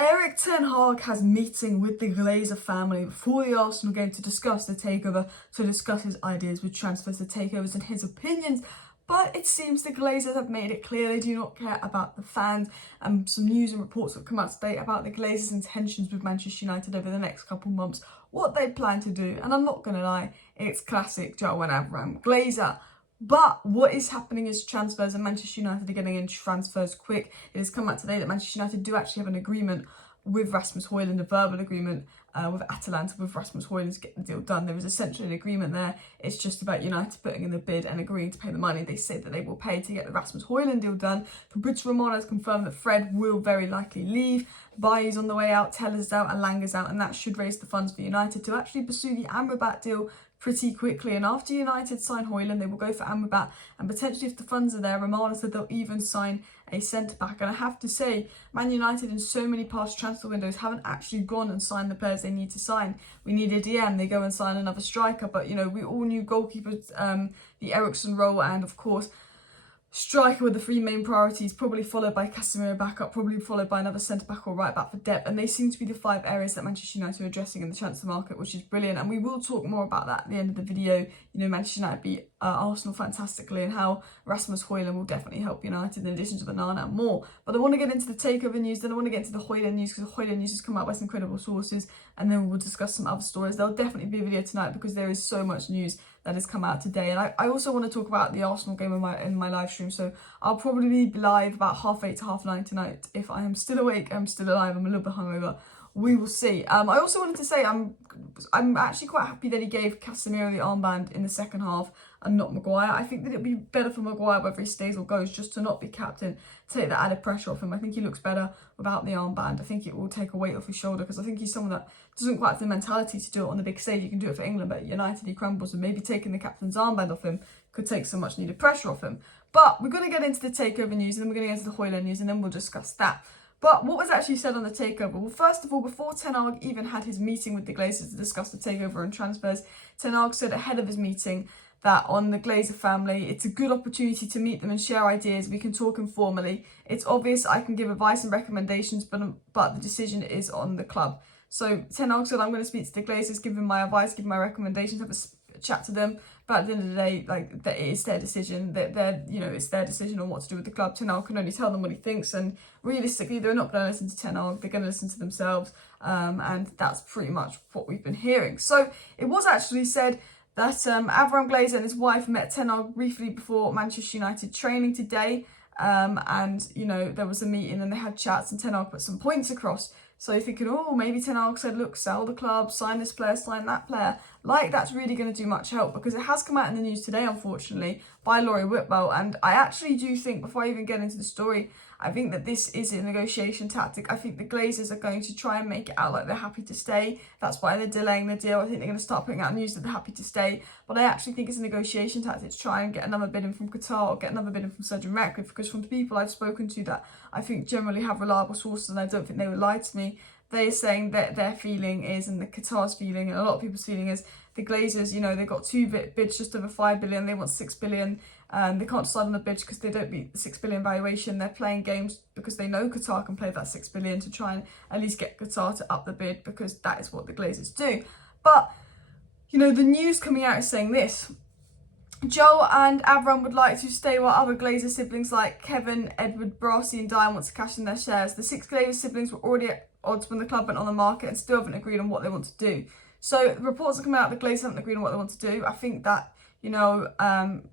Erik Ten Hag has meeting with the Glazer family before the Arsenal game to discuss the takeover, to discuss his ideas with transfers, the takeovers and his opinions. But it seems the Glazers have made it clear they do not care about the fans. And some news and reports have come out today about the Glazers' intentions with Manchester United over the next couple months, what they plan to do. And I'm not going to lie, it's classic Joe and Avram Glazer. But what is happening is transfers, and Manchester United are getting in transfers quick. It has come out today that Manchester United do actually have an agreement with Rasmus Hojlund, a verbal agreement with Atalanta, with Rasmus Hojlund to get the deal done. There is essentially an agreement there. It's just about United putting in the bid and agreeing to pay the money they say that they will pay to get the Rasmus Hojlund deal done. Fabrizio Romano has confirmed that Fred will very likely leave. Bailly's on the way out, Teller's out, and Langer's out, and that should raise the funds for United to actually pursue the Amrabat deal pretty quickly. And after United sign Hojlund, they will go for Amrabat, and potentially if the funds are there, Romano said they'll even sign a centre-back. And I have to say, Man United in so many past transfer windows haven't actually gone and signed the players they need to sign. We need a DM, they go and sign another striker, but you know, we all knew goalkeepers, the Eriksson role, and of course striker with the three main priorities, probably followed by Casemiro backup, probably followed by another centre-back or right-back for depth. And they seem to be the 5 areas that Manchester United are addressing in the transfer market, which is brilliant. And we will talk more about that at the end of the video. You know, Manchester United beat Arsenal fantastically, and how Rasmus Hojlund will definitely help United in addition to Banana and more. But I want to get into the takeover news, then I want to get into the Hojlund news, because the Hojlund news has come out by some credible sources, and then we'll discuss some other stories. There'll definitely be a video tonight because there is so much news that has come out today. And I also want to talk about the Arsenal game in my live stream, so I'll probably be live about 8:30 to 9:30 tonight. If I am still awake, I'm still alive, I'm a little bit hungover, we will see. I also wanted to say I'm actually quite happy that he gave Casemiro the armband in the second half and not Maguire. I think that it'd be better for Maguire whether he stays or goes, just to not be captain, take that added pressure off him. I think he looks better without the armband. I think it will take a weight off his shoulder, because I think he's someone that doesn't quite have the mentality to do it on the big stage. You can do it for England, but at United he crumbles, and maybe taking the captain's armband off him could take some much needed pressure off him. But we're going to get into the takeover news, and then we're going to get into the Hojlund news, and then we'll discuss that. But what was actually said on the takeover? Well, first of all, before Ten Hag even had his meeting with the Glazers to discuss the takeover and transfers, Ten Hag said ahead of his meeting that on the Glazer family, it's a good opportunity to meet them and share ideas. We can talk informally. It's obvious I can give advice and recommendations, but the decision is on the club. So Ten Hag said, I'm going to speak to the Glazers, give them my advice, give my recommendations, have a chat to them. But at the end of the day, like, that it is their decision. That it's their decision on what to do with the club. Ten Hag can only tell them what he thinks, and realistically, they're not going to listen to Ten Hag. They're going to listen to themselves, and that's pretty much what we've been hearing. So it was actually said that Avram Glazer and his wife met Ten Hag briefly before Manchester United training today, and you know, there was a meeting and they had chats, and Ten Hag put some points across. So you're thinking, oh, maybe Ten Hag said, look, sell the club, sign this player, sign that player. Like, that's really going to do much help, because it has come out in the news today, unfortunately, by Laurie Whitwell. And I actually do think, before I even get into the story, I think that this is a negotiation tactic. I think the Glazers are going to try and make it out like they're happy to stay. That's why they're delaying the deal. I think they're going to start putting out news that they're happy to stay. But I actually think it's a negotiation tactic to try and get another bid in from Qatar, or get another bid in from Sergio Ratcliffe, because from the people I've spoken to that I think generally have reliable sources, and I don't think they would lie to me, they're saying that their feeling is, and the Qatar's feeling, and a lot of people's feeling is, the Glazers, you know, they got 2 bids just over 5 billion. They want 6 billion. They can't decide on the bid because they don't beat the 6 billion valuation. They're playing games because they know Qatar can play that 6 billion to try and at least get Qatar to up the bid, because that is what the Glazers do. But, you know, the news coming out is saying this: Joe and Avram would like to stay, while other Glazer siblings like Kevin, Edward, Brassy and Diane want to cash in their shares. The 6 Glazer siblings were already at odds when the club went on the market and still haven't agreed on what they want to do. So reports are coming out the Glazers haven't agreed on what they want to do. I think that, you know,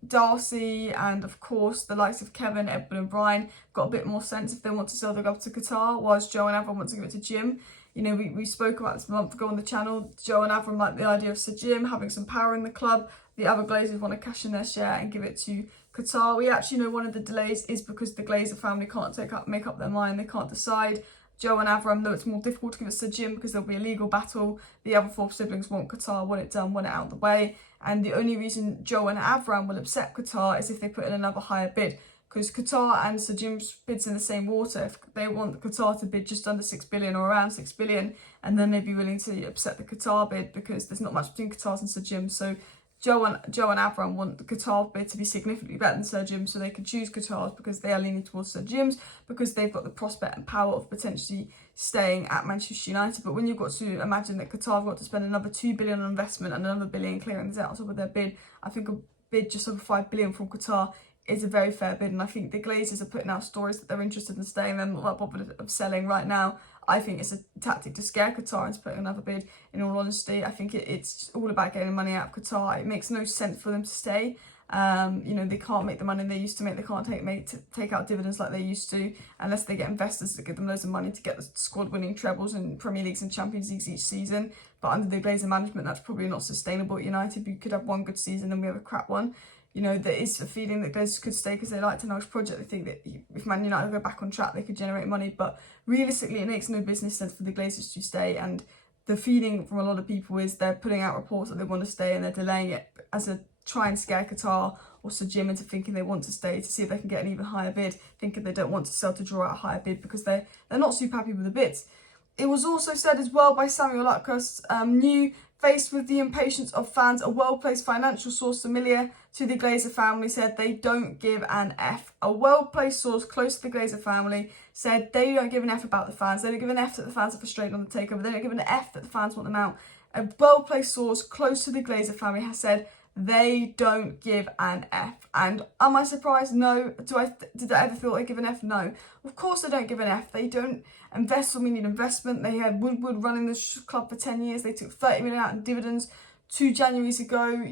Darcy and of course the likes of Kevin, Edward and Brian got a bit more sense if they want to sell the club to Qatar, whilst Joe and Avram want to give it to Jim. You know, we spoke about this a month ago on the channel. Joe and Avram like the idea of Sir Jim having some power in the club. The other Glazers want to cash in their share and give it to Qatar. We actually know one of the delays is because the Glazer family can't make up their mind. They can't decide. Joe and Avram, though it's more difficult to give it to Sir Jim because there'll be a legal battle. The other 4 siblings want Qatar, want it done, want it out of the way. And the only reason Joe and Avram will accept Qatar is if they put in another higher bid, because Qatar and Sir Jim's bids in the same water. If they want Qatar to bid just under 6 billion or around 6 billion, and then they'd be willing to accept the Qatar bid, because there's not much between Qatar's and Sir Jim. So Joe and Avram want the Qatar bid to be significantly better than Sir Jim's, so they can choose Qatar's because they are leaning towards Sir Jim's, because they've got the prospect and power of potentially staying at Manchester United. But when you've got to imagine that Qatar have got to spend another 2 billion on investment and another billion clearing this out on top of their bid, I think a bid just over 5 billion from Qatar is a very fair bid. And I think the Glazers are putting out stories that they're interested in staying. They're not that bothered of selling right now. I think it's a tactic to scare Qatar into putting another bid, in all honesty. I think it's all about getting money out of Qatar. It makes no sense for them to stay. They can't make the money they used to make. They can't take out dividends like they used to, unless they get investors that give them loads of money to get the squad winning trebles in Premier Leagues and Champions Leagues each season. But under the Glazer management, that's probably not sustainable at United. You could have one good season and we have a crap one. There is a feeling that Glazers could stay because they like Ten Hag's project. They think that if Man United go back on track, they could generate money. But realistically, it makes no business sense for the Glazers to stay. And the feeling from a lot of people is they're putting out reports that they want to stay and they're delaying it as a try and scare Qatar or Sir Jim into thinking they want to stay to see if they can get an even higher bid, thinking they don't want to sell to draw out a higher bid because they're not super happy with the bids. It was also said as well by Samuel Lutkos, faced with the impatience of fans, a well-placed financial source familiar to the Glazer family said they don't give an F. A well-placed source close to the Glazer family said they don't give an F about the fans. They don't give an F that the fans are frustrated on the takeover. They don't give an F that the fans want them out. A well-placed source close to the Glazer family has said they don't give an F. And am I surprised? No. Did I ever feel they give an F? No. Of course they don't give an F. They don't invest when we need investment. They had Woodward running the club for 10 years. They took 30 million out in dividends 2 Januaries ago.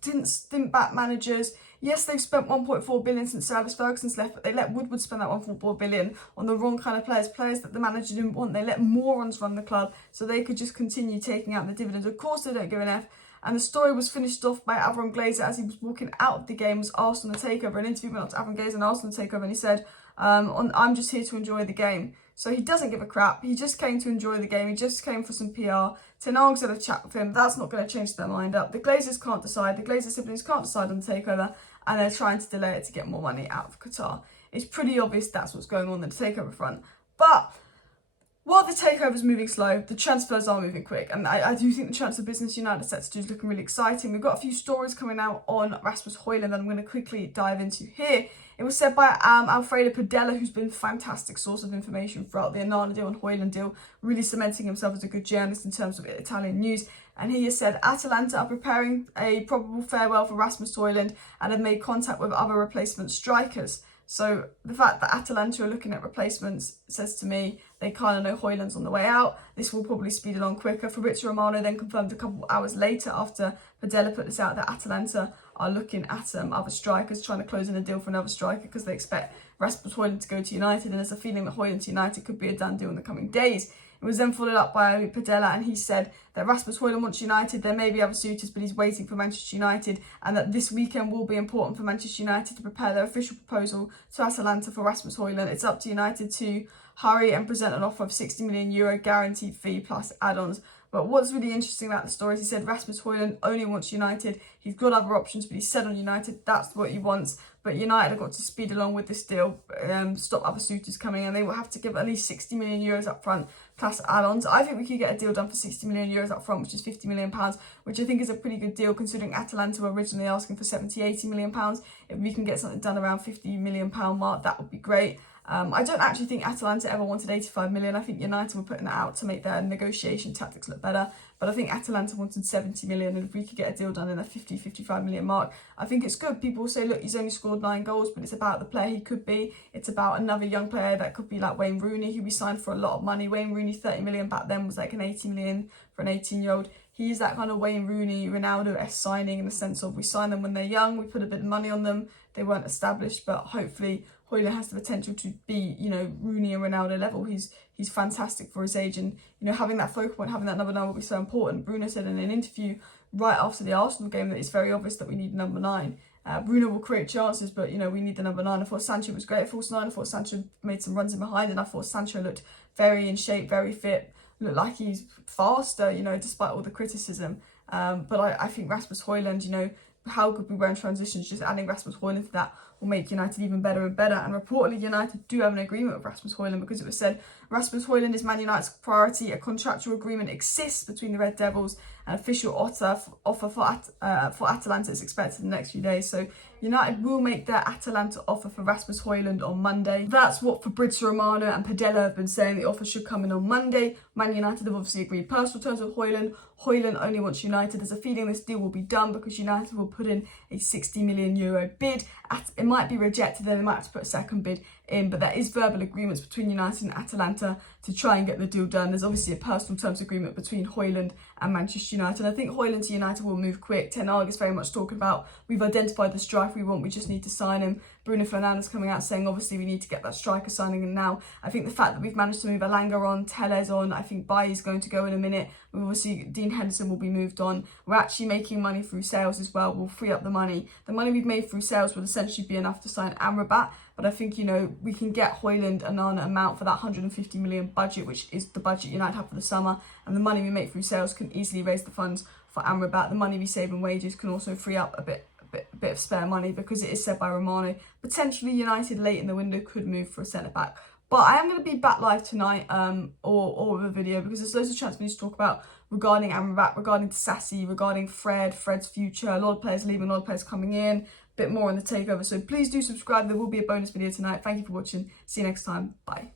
Didn't back managers. Yes, they've spent 1.4 billion since Sir Alex Ferguson's left, but they let Woodward spend that 1.4 billion on the wrong kind of players that the manager didn't want. They let morons run the club so they could just continue taking out the dividends. Of course they don't give an F. And the story was finished off by Avram Glazer as he was walking out of the game, was asked on the Takeover. An interview went up to Avram Glazer and asked on the Takeover, and he said, I'm just here to enjoy the game. So he doesn't give a crap. He just came to enjoy the game. He just came for some PR. Ten Hag's had a chat with him. That's not going to change their mind up. The Glazers can't decide. The Glazer siblings can't decide on the Takeover, and they're trying to delay it to get more money out of Qatar. It's pretty obvious that's what's going on the Takeover front. But while the Takeover is moving slow, the transfers are moving quick. And I do think the transfer business United set to do is looking really exciting. We've got a few stories coming out on Rasmus Hojlund that I'm going to quickly dive into here. It was said by Alfredo Padella, who's been a fantastic source of information throughout the Onana deal and Hojlund deal, really cementing himself as a good journalist in terms of Italian news. And he has said Atalanta are preparing a probable farewell for Rasmus Hojlund and have made contact with other replacement strikers. So the fact that Atalanta are looking at replacements says to me they kind of know Hojlund's on the way out. This will probably speed along quicker. Fabrizio Romano then confirmed a couple of hours later after Padella put this out that Atalanta are looking at other strikers, trying to close in a deal for another striker because they expect Rasmus Hojlund to go to United, and there's a feeling that Hojlund to United could be a done deal in the coming days. It was then followed up by Padella, and he said that Rasmus Hojlund wants United. There may be other suitors, but he's waiting for Manchester United, and that this weekend will be important for Manchester United to prepare their official proposal to Atalanta for Rasmus Hojlund. It's up to United to hurry and present an offer of €60 million guaranteed fee plus add-ons. But what's really interesting about the story is he said Rasmus Hojlund only wants United. He's got other options, but he's said on United that's what he wants. But United have got to speed along with this deal, stop other suitors coming, and they will have to give at least €60 million up front plus add-ons. I think we could get a deal done for €60 million up front, which is £50 million, which I think is a pretty good deal considering Atalanta were originally asking for £70-80 million. If we can get something done around £50 million mark, that would be great. I don't actually think Atalanta ever wanted 85 million. I think United were putting that out to make their negotiation tactics look better. But I think Atalanta wanted 70 million, and if we could get a deal done in the 50-55 million mark, I think it's good. People will say, look, he's only scored 9 goals, but it's about the player he could be. It's about another young player that could be like Wayne Rooney, who we signed for a lot of money. Wayne Rooney, 30 million back then was like an 80 million for an 18-year-old. He's that kind of Wayne Rooney, Ronaldo-esque signing in the sense of we sign them when they're young, we put a bit of money on them, they weren't established, but hopefully Hojlund has the potential to be, Rooney and Ronaldo level. He's fantastic for his age, and having that focal point, having that number 9 will be so important. Bruno said in an interview right after the Arsenal game that it's very obvious that we need number 9. Bruno will create chances, but we need the number 9. I thought Sancho was great at false 9. I thought Sancho made some runs in behind, and I thought Sancho looked very in shape, very fit, looked like he's faster, despite all the criticism. But I think Rasmus Hojlund, how good we were in transitions, just adding Rasmus Hojlund to that will make United even better and better. And reportedly, United do have an agreement with Rasmus Hojlund, because it was said Rasmus Hojlund is Man United's priority. A contractual agreement exists between the Red Devils. An official offer for Atalanta is expected in the next few days. So United will make their Atalanta offer for Rasmus Hojlund on Monday. That's what Fabrizio Romano and Padella have been saying. The offer should come in on Monday. Man United have obviously agreed personal terms with Hojlund. Hojlund only wants United. There's a feeling this deal will be done because United will put in a €60 million bid. It might be rejected, then they might have to put a second bid in, but there is verbal agreements between United and Atalanta to try and get the deal done. There's obviously a personal terms agreement between Hojlund and Manchester United. I think Hojlund to United will move quick. Ten Hag is very much talking about, we've identified the striker we want, we just need to sign him. Bruno Fernandes coming out saying obviously we need to get that striker signing in now. I think the fact that we've managed to move Alanga on, Telles on, I think Bailly is going to go in a minute. We obviously, Dean Henderson will be moved on. We're actually making money through sales as well. We'll free up the money. The money we've made through sales will essentially be enough to sign Amrabat. But I think, you know, we can get Hojlund and Nana amount for that 150 million budget, which is the budget United have for the summer. And the money we make through sales can easily raise the funds for Amrabat. The money we save in wages can also free up a bit of spare money, because it is said by Romano, potentially United late in the window could move for a centre-back. But I am going to be back live tonight or with a video, because there's loads of transfer news to talk about regarding Amrabat, regarding Sassy, regarding Fred's future. A lot of players leaving, a lot of players coming in, a bit more on the takeover. So please do subscribe. There will be a bonus video tonight. Thank you for watching. See you next time. Bye.